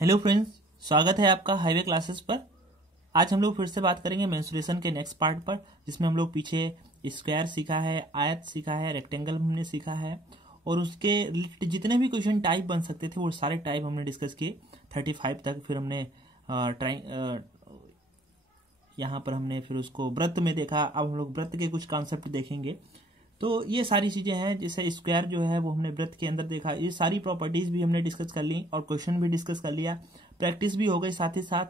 Hello friends, स्वागत है आपका हाईवे क्लासेस पर। आज हम लोग फिर से बात करेंगे मेंसुरेशन के नेक्स्ट पार्ट पर, जिसमें हम लोग पीछे स्क्वायर सीखा है, आयत सीखा है, रेक्टेंगल हमने सीखा है और उसके रिलेटेड जितने भी क्वेश्चन टाइप बन सकते थे वो सारे टाइप हमने डिस्कस किए 35 तक। फिर हमने यहाँ पर हमने फिर उसको वृत्त में देखा। अब हम लोग वृत्त के कुछ कॉन्सेप्ट देखेंगे। तो ये सारी चीज़ें हैं, जैसे स्क्वायर जो है वो हमने वृत्त के अंदर देखा। ये सारी प्रॉपर्टीज़ भी हमने डिस्कस कर ली और क्वेश्चन भी डिस्कस कर लिया, प्रैक्टिस भी हो गई साथ ही साथ,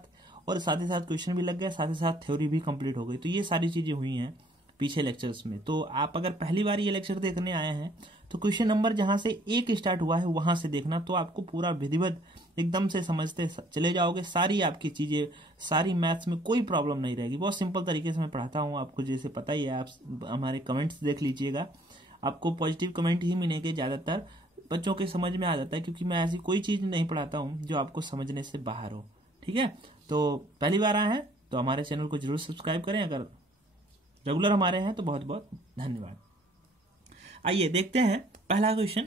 और साथ ही साथ क्वेश्चन भी लग गया, साथ ही साथ थ्योरी भी कंप्लीट हो गई। तो ये सारी चीज़ें हुई हैं पीछे लेक्चर्स में। तो आप अगर पहली बार ये लेक्चर देखने आए हैं तो क्वेश्चन नंबर जहाँ से 1 स्टार्ट हुआ है वहाँ से देखना, तो आपको पूरा विधिवत एकदम से समझते चले जाओगे। सारी आपकी चीज़ें, सारी मैथ्स में कोई प्रॉब्लम नहीं रहेगी। बहुत सिंपल तरीके से मैं पढ़ाता हूँ आपको, जैसे पता ही है। आप हमारे कमेंट्स देख लीजिएगा, आपको पॉजिटिव कमेंट ही मिलेंगे। ज़्यादातर बच्चों के समझ में आ जाता है, क्योंकि मैं ऐसी कोई चीज़ नहीं पढ़ाता हूँ जो आपको समझने से बाहर हो। ठीक है, तो पहली बार आए हैं तो हमारे चैनल को जरूर सब्सक्राइब करें। अगर रेगुलर हमारे हैं तो बहुत बहुत धन्यवाद। आइए देखते हैं पहला क्वेश्चन।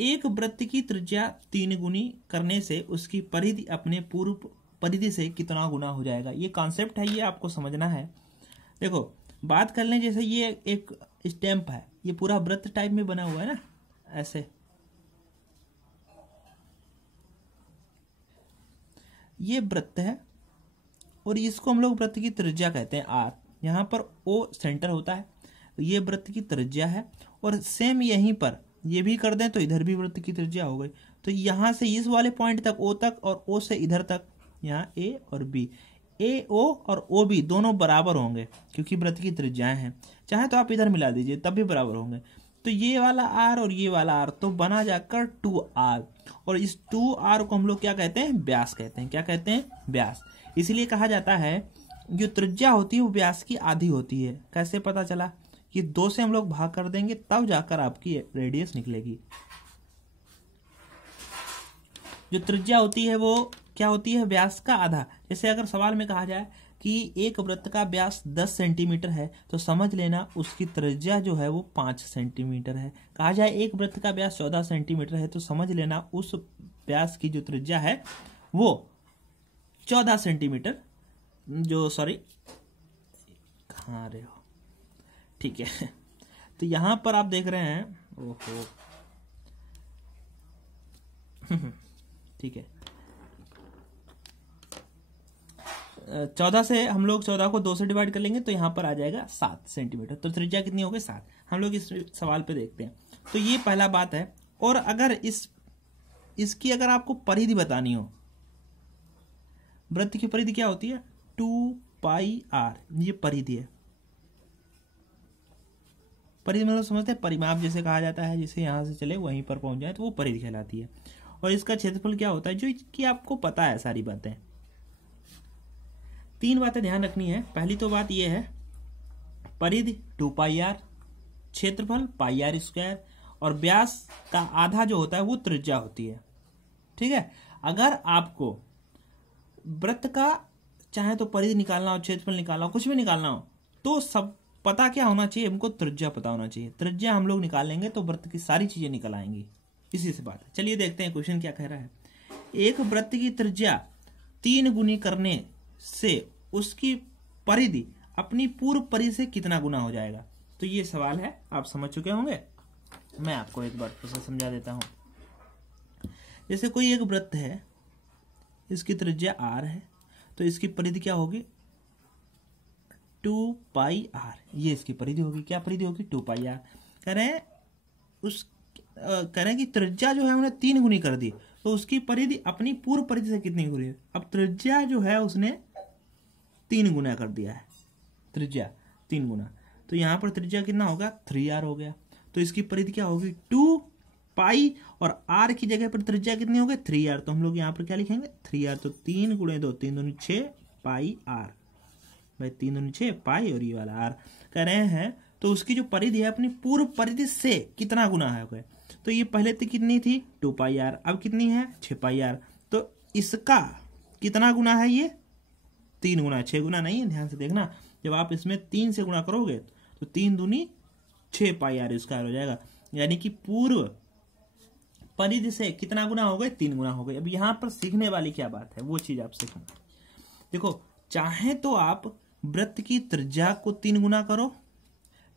एक वृत्त की त्रिज्या 3 गुनी करने से उसकी परिधि अपने पूर्व परिधि से कितना गुना हो जाएगा। ये कॉन्सेप्ट है, ये आपको समझना है। देखो, बात कर लें, जैसे ये एक स्टैंप है, ये पूरा वृत्त टाइप में बना हुआ है ना, ऐसे। ये वृत्त है और इसको हम लोग वृत्त की त्रिज्या कहते हैं आर। यहाँ पर ओ सेंटर होता है, ये वृत्त की त्रिज्या है। और सेम यहीं पर ये भी कर दें तो इधर भी वृत्त की त्रिज्या हो गई। तो यहाँ से इस वाले पॉइंट तक ओ तक, और ओ से इधर तक, यहाँ ए और बी, ए ओ और ओ बी दोनों बराबर होंगे क्योंकि वृत्त की त्रिज्याएं हैं। चाहे तो आप इधर मिला दीजिए तब भी बराबर होंगे। तो ये वाला आर और ये वाला आर तो बना जाकर 2r, और इस 2r को हम लोग क्या कहते हैं? व्यास कहते हैं। क्या कहते हैं? व्यास। इसीलिए कहा जाता है जो त्रिज्या होती है वो व्यास की आधी होती है। कैसे पता चला? ये 2 से हम लोग भाग कर देंगे तब जाकर आपकी रेडियस निकलेगी। जो त्रिज्या होती है वो क्या होती है? व्यास का आधा। जैसे अगर सवाल में कहा जाए कि एक वृत्त का व्यास 10 सेंटीमीटर है तो समझ लेना उसकी त्रिज्या जो है वो 5 सेंटीमीटर है। कहा जाए एक वृत्त का व्यास 14 सेंटीमीटर है तो समझ लेना उस व्यास की जो त्रिज्या है वो 14 सेंटीमीटर, जो सॉरी कहाँ रहे हो, ठीक है। तो यहां पर आप देख रहे हैं, ओहो ठीक है, 14 से हम लोग 14 को 2 से डिवाइड कर लेंगे तो यहां पर आ जाएगा 7 सेंटीमीटर। तो त्रिज्या कितनी हो गई? 7। हम लोग इस सवाल पे देखते हैं। तो ये पहला बात है। और अगर इसकी अगर आपको परिधि बतानी हो, वृत्त की परिधि क्या होती है? 2πr, ये परिधि है। परिधि मतलब समझते हैं, परिमाप जैसे कहा जाता है, जैसे यहां से चले वहीं पर पहुंच जाए तो वो परिधि कहलाती है। और इसका क्षेत्रफल क्या होता है, जो कि आपको पता है सारी बातें। 3 बातें ध्यान रखनी है। पहली तो बात ये है, परिधि 2πr, क्षेत्रफल πr², और व्यास का आधा जो होता है वो त्रिज्या होती है। ठीक है। अगर आपको वृत्त का चाहे तो परिधि निकालना हो, क्षेत्रफल निकालना हो, कुछ भी निकालना हो, तो सब पता क्या होना चाहिए? हमको त्रिज्या पता होना चाहिए। त्रिज्या हम लोग निकालेंगे तो वृत्त की सारी चीजें निकल आएंगी। इसी से बात है। चलिए देखते हैं क्वेश्चन क्या कह रहा है। एक वृत्त की त्रिज्या 3 गुनी करने से उसकी परिधि अपनी पूर्व परिधि से कितना गुना हो जाएगा। तो ये सवाल है, आप समझ चुके होंगे। मैं आपको एक बार प्रोसेस समझा देता हूं। जैसे कोई एक वृत्त है, इसकी त्रिज्या r है, तो इसकी परिधि क्या होगी? 2πr। ये इसकी परिधि होगी। क्या परिधि होगी? 2πr। कह रहे हैं कि त्रिज्या जो है उन्हें 3 गुनी कर दी, तो उसकी परिधि अपनी पूर्व परिधि से कितनी गुनी है? अब त्रिज्या जो है उसने 3 गुना कर दिया है, त्रिज्या 3 गुना। तो यहां पर त्रिज्या कितना होगा? 3r हो गया। तो इसकी परिधि क्या होगी? 2π, और r की जगह पर त्रिज्या कितनी हो गई? 3r। तो हम लोग यहाँ पर क्या लिखेंगे? 3r। तो 3 गुणे 2, 3 दूनी 6 πr भाई, 3 दूनी 6 पाई, और ये वाला r। कह रहे हैं तो उसकी जो परिधि है अपनी पूर्व परिधि से कितना गुना है? तो ये पहले तो कितनी थी? 2πr, अब कितनी है? 6πr। तो इसका कितना गुना है? ये 3 गुना। 6 गुना नहीं है, ध्यान से देखना। जब आप इसमें 3 से गुना करोगे तो 3 दूनी 6πr² हो जाएगा। यानी कि पूर्व परिधि से कितना गुना हो गए, 3 गुना हो गए। अब यहाँ पर सीखने वाली क्या बात है, वो चीज आप सीखना। देखो, चाहे तो आप वृत्त की त्रिज्या को 3 गुना करो,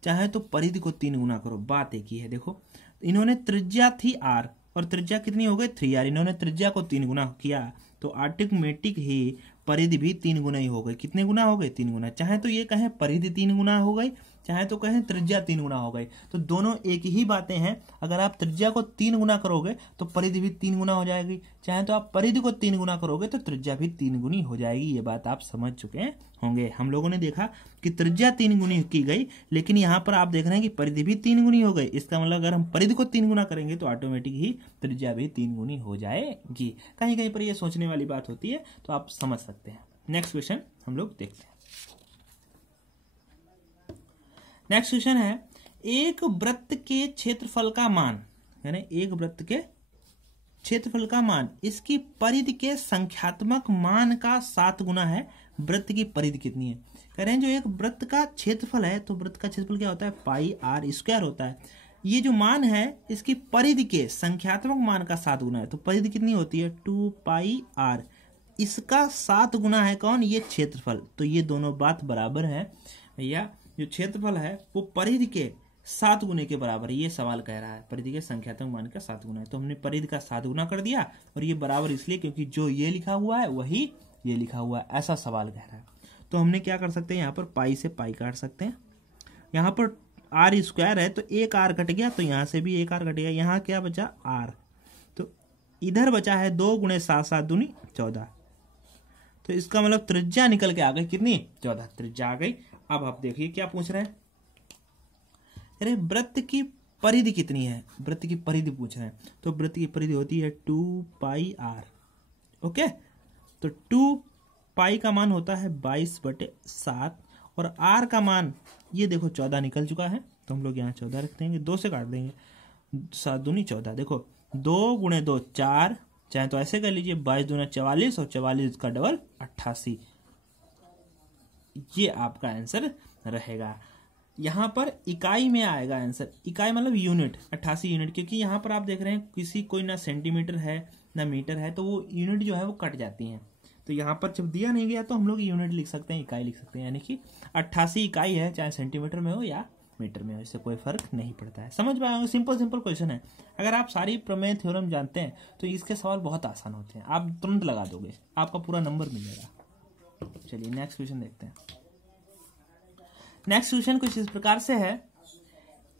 चाहे तो परिधि को 3 गुना करो, बात एक ही है। देखो, इन्होंने त्रिज्या थी r और त्रिज्या कितनी हो गई 3r, इन्होंने त्रिज्या को 3 गुना किया तो ऑटोमेटिक ही परिधि भी 3 गुना ही हो गई। कितने गुना हो गए, 3 गुना। चाहे तो ये कहें परिधि 3 गुना हो गई, चाहे तो कहें त्रिज्या 3 गुना हो गई, तो दोनों एक ही बातें हैं। अगर आप त्रिज्या को 3 गुना करोगे तो परिधि भी 3 गुना हो जाएगी, चाहे तो आप परिधि को 3 गुना करोगे तो त्रिज्या भी 3 गुनी हो जाएगी। ये बात आप समझ चुके होंगे। हम लोगों ने देखा कि त्रिज्या 3 गुनी की गई, लेकिन यहाँ पर आप देख रहे हैं कि परिधि भी 3 गुनी हो गई। इसका मतलब अगर हम परिधि को 3 गुना करेंगे तो ऑटोमेटिक ही त्रिज्या भी 3 गुनी हो जाएगी। कहीं कहीं पर यह सोचने वाली बात होती है, तो आप समझ सकते हैं। नेक्स्ट क्वेश्चन हम लोग देखते हैं। नेक्स्ट क्वेश्चन है, एक वृत्त के क्षेत्रफल का मान, यानी एक वृत्त के क्षेत्रफल का मान इसकी परिधि के संख्यात्मक मान का 7 गुना है। वृत्त की परिधि कितनी है? कह रहे हैं जो एक वृत्त का क्षेत्रफल है, तो वृत्त का क्षेत्रफल क्या होता है, पाई आर स्क्वायर होता है। ये जो मान है इसकी परिधि के संख्यात्मक मान का 7 गुना है, तो परिधि कितनी होती है 2 पाई आर, इसका 7 गुना है कौन, ये क्षेत्रफल। तो ये दोनों बात बराबर है भैया, जो क्षेत्रफल है वो परिधि के 7 गुने के बराबर है। ये सवाल कह रहा है परिधि के संख्यात्मक मान का 7 गुना है, तो हमने परिधि का 7 गुना कर दिया, और ये बराबर इसलिए क्योंकि जो ये लिखा हुआ है वही ये लिखा हुआ है, ऐसा सवाल कह रहा है। तो हमने क्या कर सकते हैं, यहाँ पर पाई से पाई काट सकते हैं। यहाँ पर आर स्क्वायर है तो एक आर कट गया, तो यहाँ से भी एक आर कटेगा। यहाँ क्या बचा आर, तो इधर बचा है 2 गुणे 7 7 दूनी 14, तो इसका मतलब त्रिज्या निकल के आ गई कितनी, 14 त्रिज्या आ गई। अब आप देखिए क्या पूछ रहे हैं, अरे वृत्त की परिधि कितनी है, वृत्त की परिधि पूछ रहे हैं। तो वृत्त की परिधि होती है 2 पाई आर। ओके, तो 2 पाई का मान होता है 22/7 और आर का मान ये देखो 14 निकल चुका है, तो हम लोग यहाँ 14 रख देंगे, 2 से काट देंगे, 7 दूनी 14। देखो 2 गुणे 2 4, चाहे तो ऐसे कर लीजिए 22 दूना 44 और 44 का डबल 88, ये आपका आंसर रहेगा। यहाँ पर इकाई में आएगा आंसर, इकाई मतलब यूनिट, 88 यूनिट, क्योंकि यहाँ पर आप देख रहे हैं किसी कोई ना सेंटीमीटर है ना मीटर है, तो वो यूनिट जो है वो कट जाती हैं। तो यहाँ पर जब दिया नहीं गया तो हम लोग यूनिट लिख सकते हैं, इकाई लिख सकते हैं, यानी कि 88 इकाई है, चाहे सेंटीमीटर में हो या मीटर में हो, इससे कोई फर्क नहीं पड़ता है। समझ में आएगा, सिंपल क्वेश्चन है। अगर आप सारी प्रमेय थ्योरम जानते हैं तो इसके सवाल बहुत आसान होते हैं, आप तुरंत लगा दोगे, आपका पूरा नंबर मिलेगा। चलिए नेक्स्ट क्वेश्चन देखते हैं। नेक्स्ट क्वेश्चन कुछ इस प्रकार से है,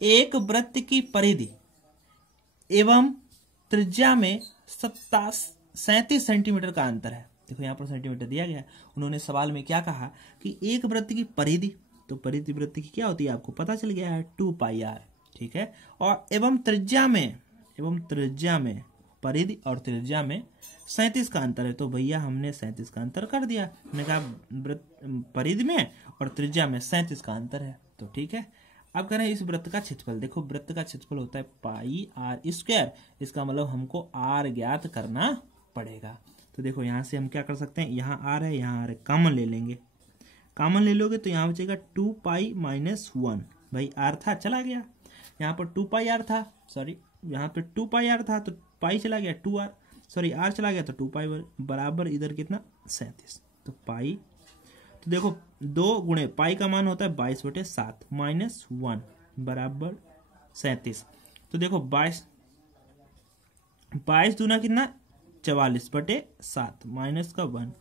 एक वृत्त की परिधि एवं त्रिज्या में 37 सेंटीमीटर का अंतर है। देखो यहाँ पर सेंटीमीटर दिया गया है, उन्होंने सवाल में क्या कहा कि एक वृत्त की परिधि, तो परिधि वृत्त की क्या होती है आपको पता चल गया है 2 पाई आर, ठीक है, और एवं त्रिज्या में परिधि और त्रिज्या में 37 का अंतर है। तो भैया हमने 37 का अंतर कर दिया, हमने कहा परिधि में और त्रिज्या में 37 का अंतर है, तो ठीक है। अब करें इस वृत्त का क्षेत्रफल। देखो वृत्त का क्षेत्रफल होता है पाई आर स्क्वायर, इसका मतलब हमको आर ज्ञात करना पड़ेगा। तो देखो यहाँ से हम क्या कर सकते हैं, यहाँ आर है, यहाँ आर है, कॉमन ले लेंगे, कॉमन ले लोगे तो यहाँ बचेगा 2 पाई माइनस 1, भाई आर था चला गया, यहाँ पर 2 पाई आर था, सॉरी यहाँ पे 2 पाई आर था तो पाई चला गया, 2 आर सॉरी आर चला गया तो 2 पाई बराबर इधर कितना 37, तो पाई, तो देखो 2 गुणे पाई का मान होता है 22/7 माइनस 1 बराबर 37। तो देखो 22 दूना कितना 44/7 माइनस का 1,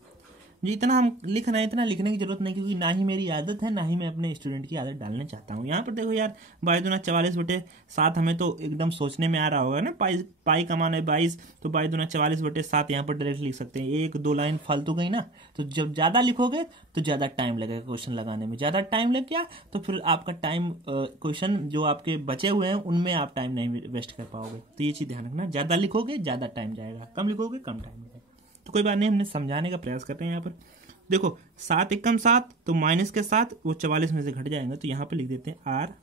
जी इतना हम लिखना है, इतना लिखने की जरूरत नहीं, क्योंकि ना ही मेरी आदत है ना ही मैं अपने स्टूडेंट की आदत डालना चाहता हूँ। यहाँ पर देखो यार 22 दूना 44/7 हमें तो एकदम सोचने में आ रहा होगा ना, पाई का मान है 22, तो 22 दूना 44/7 यहाँ पर डायरेक्ट लिख सकते हैं, 1-2 लाइन फालतू गई ना। तो जब ज़्यादा लिखोगे तो ज़्यादा टाइम लगेगा क्वेश्चन लगाने में, ज़्यादा टाइम लग गया तो फिर आपका टाइम क्वेश्चन जो आपके बचे हुए हैं उनमें आप टाइम नहीं वेस्ट कर पाओगे। तो ये चीज़ ध्यान रखना, ज़्यादा लिखोगे ज़्यादा टाइम जाएगा, कम लिखोगे कम टाइम लगेगा। तो कोई बात नहीं, हमने समझाने का प्रयास करते हैं। यहाँ पर देखो 7 एकम 7, तो माइनस के 7 वो 44 में से घट जाएंगे, तो यहाँ पे लिख देते हैं आर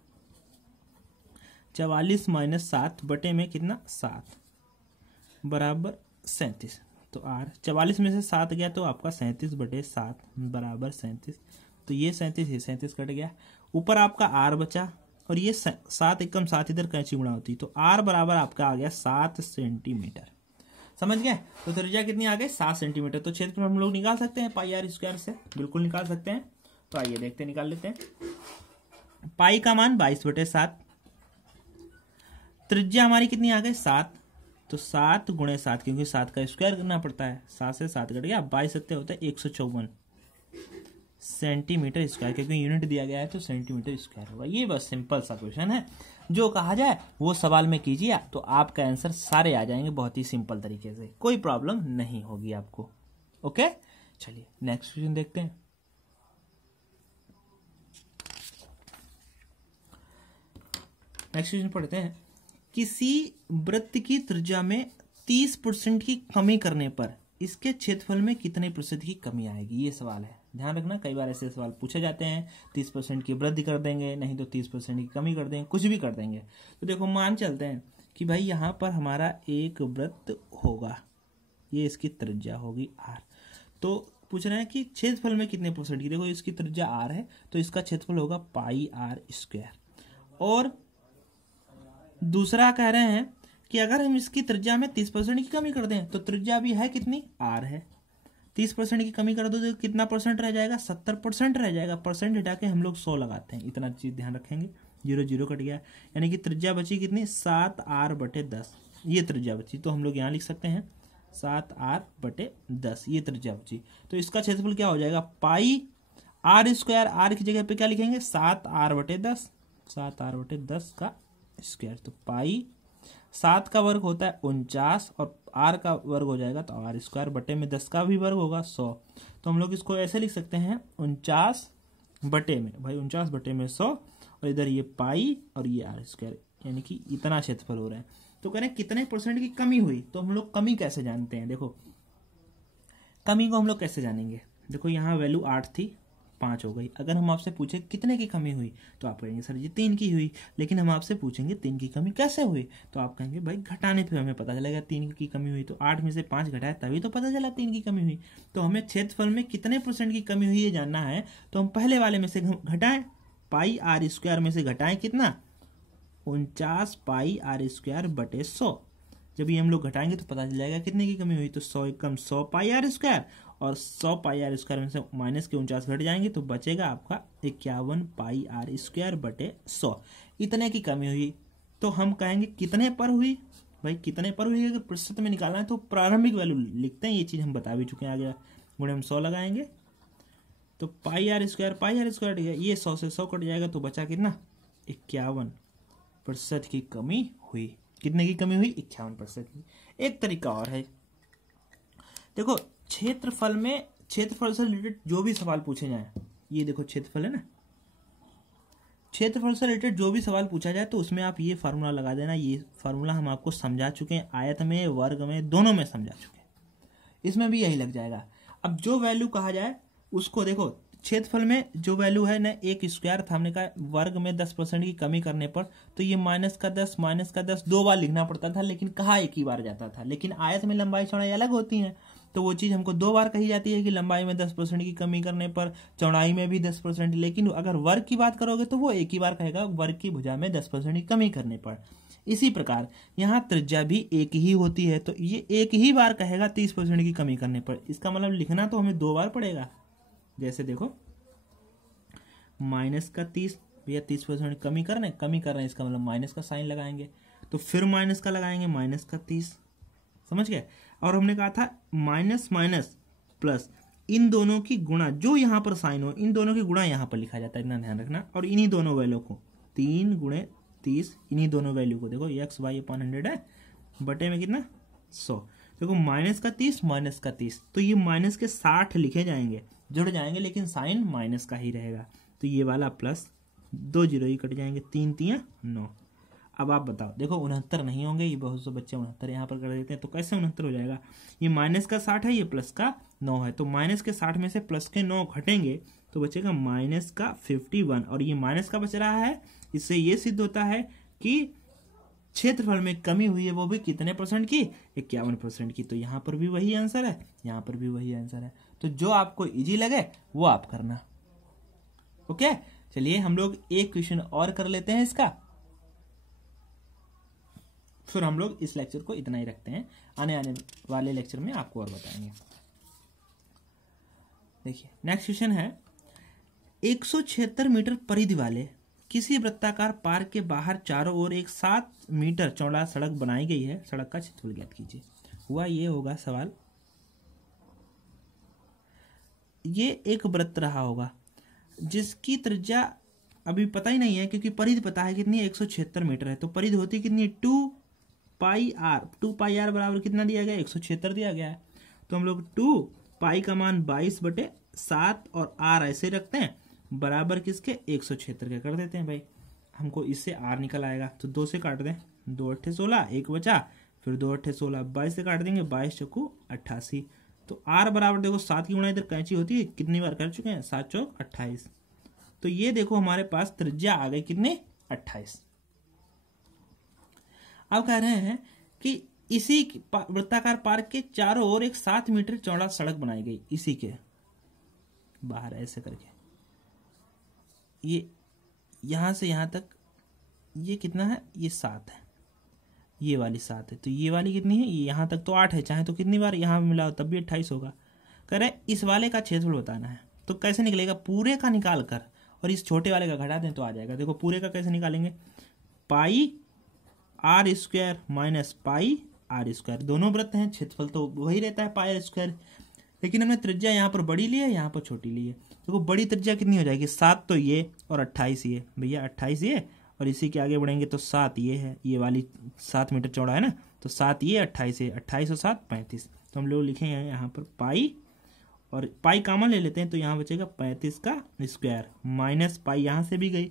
44 माइनस 7 बटे में कितना 7 बराबर 37। तो आर 44 में से 7 गया तो आपका 37/7 बराबर 37, तो ये 37 कट गया। ऊपर आपका आर बचा और ये 7 एकम 7 इधर कैंची गुणा होती, तो r बराबर आपका आ गया 7 सेंटीमीटर। समझ गए? तो त्रिज्या कितनी आ गई? 7 सेंटीमीटर। तो क्षेत्रफल हम लोग निकाल सकते हैं पाई आर स्क्वायर से, बिल्कुल निकाल सकते हैं। तो आइए देखते हैं, निकाल लेते हैं। पाई का मान 22/7, त्रिज्या हमारी कितनी आ गई? 7, तो 7 × 7, क्योंकि 7 का स्क्वायर करना पड़ता है, 7 से 7 कट गया, 22 सत्ते होता है 154 सेंटीमीटर स्क्वायर, क्योंकि यूनिट दिया गया है तो सेंटीमीटर स्क्वायर होगा। ये बस सिंपल सा क्वेश्चन है, जो कहा जाए वो सवाल में कीजिए तो आपका आंसर सारे आ जाएंगे बहुत ही सिंपल तरीके से, कोई प्रॉब्लम नहीं होगी आपको। ओके, चलिए नेक्स्ट क्वेश्चन देखते हैं। नेक्स्ट क्वेश्चन पढ़ते हैं। किसी वृत्त की त्रिज्या में 30% की कमी करने पर इसके क्षेत्रफल में कितने प्रतिशत की कमी आएगी? ये सवाल है, ध्यान रखना, कई बार ऐसे सवाल पूछे जाते हैं। 30% की वृद्धि कर देंगे, नहीं तो 30% की कमी कर देंगे, कुछ भी कर देंगे। तो देखो मान चलते हैं कि भाई यहाँ पर हमारा एक वृत्त होगा, ये इसकी त्रिज्या होगी r, तो पूछ रहे हैं कि क्षेत्रफल में कितने % की। देखो इसकी त्रिज्या r है तो इसका क्षेत्रफल होगा पाई आर स्क्वायर। और दूसरा कह रहे हैं कि अगर हम इसकी त्रिज्या में 30% की कमी कर दें तो त्रिज्या भी है कितनी? r है। 30% की कमी कर दो तो कितना % रह जाएगा? 70% रह जाएगा। परसेंट हटा के हम लोग 100 लगाते हैं, इतना चीज ध्यान रखेंगे। 0 0 कट गया, यानी कि त्रिज्या बची कितनी? 7r/10, ये त्रिज्या बची। तो हम लोग यहाँ लिख सकते हैं 7r/10, ये त्रिज्या बची। तो इसका क्षेत्रफल क्या हो जाएगा? पाई आर स्क्वायर, r की जगह पे क्या लिखेंगे? 7r/10, 7r/10 का स्क्वायर। तो पाई 7 का वर्ग होता है 49 और r का वर्ग हो जाएगा तो r स्क्वायर बटे में 10 का भी वर्ग होगा 100। तो हम लोग इसको ऐसे लिख सकते हैं 49 बटे में, भाई 49 बटे में 100, और इधर ये पाई और ये r स्क्वायर, यानी कि इतना क्षेत्रफल हो रहा है। तो कह रहे हैं कितने % की कमी हुई, तो हम लोग कमी कैसे जानते हैं? देखो कमी को हम लोग कैसे जानेंगे? देखो यहाँ वैल्यू 8 थी, 5 हो गई। अगर हम आपसे पूछे कितने की कमी हुई तो आप कहेंगे सर जी 3 की हुई। लेकिन हम आपसे पूछेंगे 3 की कमी कैसे हुई, तो आप कहेंगे भाई घटाने पे हमें पता चलेगा 3 की कमी हुई। तो 8 में से 5 घटाए तभी तो पता चला 3 की कमी हुई। तो हमें क्षेत्रफल में कितने % की कमी हुई ये जानना है, तो हम पहले वाले में से घटाएं, पाई आर स्क्वायर में से घटाएं कितना? 49 पाई आर स्क्वायर बटे 100। जब ये हम लोग घटाएंगे तो पता चल जाएगा कितने की कमी हुई। तो 100 एकम 100 पाई आर स्क्वायर, और 100 पाई आर स्क्वायर में से माइनस के 49 घट जाएंगे तो बचेगा आपका 51 पाई आर स्क्वायर बटे 100। इतने की कमी हुई। तो हम कहेंगे कितने पर हुई, भाई कितने पर हुई अगर प्रतिशत में निकालना है तो प्रारंभिक वैल्यू लिखते हैं, ये चीज हम बता भी चुके हैं। आगे गुणे हम 100 लगाएंगे तो पाई आर स्क्वायर ये 100 से 100 कट जाएगा तो बचा कितना? 51% की कमी हुई। कितने की कमी हुई? 51% की। एक तरीका और है, देखो क्षेत्रफल से रिलेटेड जो भी सवाल पूछे जाए, ये देखो क्षेत्रफल है ना, क्षेत्रफल से रिलेटेड जो भी सवाल पूछा जाए तो उसमें आप ये फार्मूला लगा देना। ये फार्मूला हम आपको समझा चुके हैं, आयत में वर्ग में दोनों में समझा चुके हैं, इसमें भी यही लग जाएगा। अब जो वैल्यू कहा जाए उसको देखो, क्षेत्रफल में जो वैल्यू है ना, एक स्क्वायर था, हमने कहा वर्ग में 10% की कमी करने पर तो ये -10 दो बार लिखना पड़ता था, लेकिन कहा एक ही बार जाता था। लेकिन आयत में लंबाई चौड़ाई अलग होती है तो वो चीज हमको 2 बार कही जाती है कि लंबाई में 10% की कमी करने पर चौड़ाई में भी 10%। लेकिन अगर वर्ग की बात करोगे तो वो एक ही बार कहेगा वर्ग की भुजा में 10% की कमी करने पर। इसी प्रकार यहाँ त्रिज्या भी एक ही होती है तो ये एक ही बार कहेगा 30% की कमी करने पर। इसका मतलब लिखना तो हमें 2 बार पड़ेगा। जैसे देखो -30, भैया 30% कमी कर रहे हैं, इसका मतलब माइनस का साइन लगाएंगे, तो फिर माइनस का लगाएंगे -30, समझ गए। और हमने कहा था माइनस प्लस, इन दोनों की गुणा, जो यहाँ पर साइन हो इन दोनों की गुणा यहाँ पर लिखा जाता है, इतना ध्यान रखना। और इन्हीं दोनों वैल्यू को 3 × 30, इन्हीं दोनों वैल्यू को देखो x y/100 है, बटे में कितना 100। देखो -30 तो ये माइनस के 60 लिखे जाएंगे, जुड़ जाएंगे, लेकिन साइन माइनस का ही रहेगा। तो ये वाला प्लस 2 0 ही कट जाएंगे, 3 3 9। अब आप बताओ, देखो 69 नहीं होंगे, ये बहुत से बच्चे 69 यहाँ पर कर देते हैं, तो कैसे 69 हो जाएगा? ये माइनस का 60 है, ये प्लस का 9 है, तो माइनस के 60 में से प्लस के 9 घटेंगे तो बचेगा माइनस का 51। और ये माइनस का बच रहा है, इससे ये सिद्ध होता है कि क्षेत्रफल में कमी हुई है, वो भी कितने % की? 51% की। तो यहाँ पर भी वही आंसर है, यहाँ पर भी वही आंसर है। तो जो आपको इजी लगे वो आप करना। ओके, चलिए हम लोग एक क्वेश्चन और कर लेते हैं इसका, फिर हम लोग इस लेक्चर को इतना ही रखते हैं। आने वाले लेक्चर में आपको और बताएंगे। देखिए नेक्स्ट क्वेश्चन है, 176 मीटर परिधि वाले किसी वृत्ताकार पार्क के बाहर चारों ओर एक 7 मीटर चौड़ा सड़क बनाई गई है, सड़क का क्षेत्रफल ज्ञात कीजिए। हुआ ये होगा सवाल, ये एक वृत्त रहा होगा जिसकी त्रिज्या अभी पता ही नहीं है, क्योंकि परिधि पता है कितनी, 176 मीटर है। तो परिधि होती कितनी, 2 पाई आर। 2 पाई आर बराबर कितना दिया गया, 176 दिया गया है। तो हम लोग 2 पाई का मान 22/7 और आर ऐसे रखते हैं, बराबर किसके, 176 के कर देते हैं भाई। हमको इससे आर निकल आएगा, तो 2 से काट दें, 2 8 16, 1 बचा, फिर 2 8 16, 22 से काट देंगे, 22 चौको 88। तो आर बराबर देखो 7 की गुणा इधर कैंची होती है, कितनी बार कर चुके हैं, 7 चौक 28। तो ये देखो हमारे पास त्रिज्या आ गई कितने, 28। अब कह रहे हैं कि इसी वृत्ताकार पार्क के चारों ओर एक 7 मीटर चौड़ा सड़क बनाई गई, इसी के बाहर ऐसे करके, ये यहां से यहां तक ये कितना है, ये 7 है, ये वाली 7 है। तो ये वाली कितनी है, ये यहां तक तो 8 है, चाहे तो कितनी बार यहां मिला हो तब भी 28 होगा। कह रहे इस वाले का क्षेत्रफल बताना है। तो कैसे निकलेगा, पूरे का निकाल कर और इस छोटे वाले का घटा दें तो आ जाएगा। देखो पूरे का कैसे निकालेंगे, pi R square minus pi R square, दोनों वृत्त हैं, क्षेत्रफल तो वही रहता है पाई आर स्क्वायर, लेकिन हमने त्रिज्या यहाँ पर बड़ी ली है, यहाँ पर छोटी ली है। देखो बड़ी त्रिज्या कितनी हो जाएगी, 7 तो ये और 28 ये, भैया 28 ये, और इसी के आगे बढ़ेंगे तो 7 ये है, ये वाली 7 मीटर चौड़ा है ना, तो 7 ये 28 है, 28 और 7 35। तो हम लोग लिखेंगे यहाँ पर पाई, और पाई कॉमन ले लेते हैं तो यहाँ बचेगा 35 का स्क्वायर, माइनस पाई यहाँ से भी गई,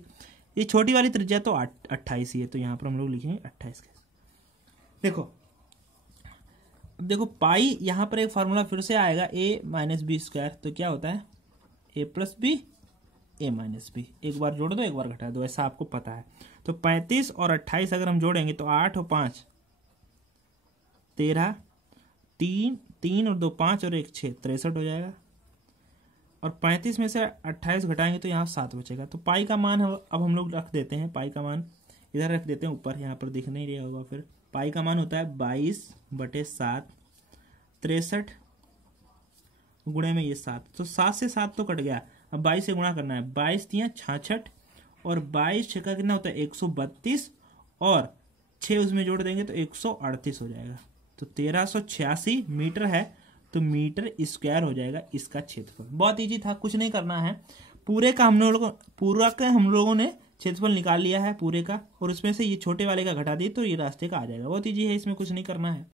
ये छोटी वाली त्रिज्या तो 28 ही है, तो यहाँ पर हम लोग लिखेंगे 28 का। देखो देखो पाई यहाँ पर एक फार्मूला फिर से आएगा, a माइनस बी स्क्वायर, तो क्या होता है a plus B a minus B, एक बार जोड़ दो एक बार घटा दो, ऐसा आपको पता है। तो 35 और 28 अगर हम जोड़ेंगे तो 8 और 5 13, 3 और 2 5 और 1 6 63 हो जाएगा, और 35 में से 28 घटाएंगे तो यहाँ 7 बचेगा। तो पाई का मान अब हम लोग रख देते हैं, पाई का मान इधर रख देते हैं ऊपर, यहाँ पर दिख नहीं रहा होगा। फिर पाई का मान होता है 22/7, 63 गुणे में ये 7, तो 7 से 7 तो कट गया, अब 22 से गुणा करना है, 22 दिया 66, और 22 छक्का कितना होता है 132, और 6 उसमें जोड़ देंगे तो 138 हो जाएगा। तो 1386 मीटर है, तो मीटर स्क्वायर हो जाएगा इसका क्षेत्रफल। बहुत इजी था, कुछ नहीं करना है, पूरे का हम लोगों ने क्षेत्रफल निकाल लिया है पूरे का, और उसमें से ये छोटे वाले का घटा दिए तो ये रास्ते का आ जाएगा। बहुत इजी है, इसमें कुछ नहीं करना है।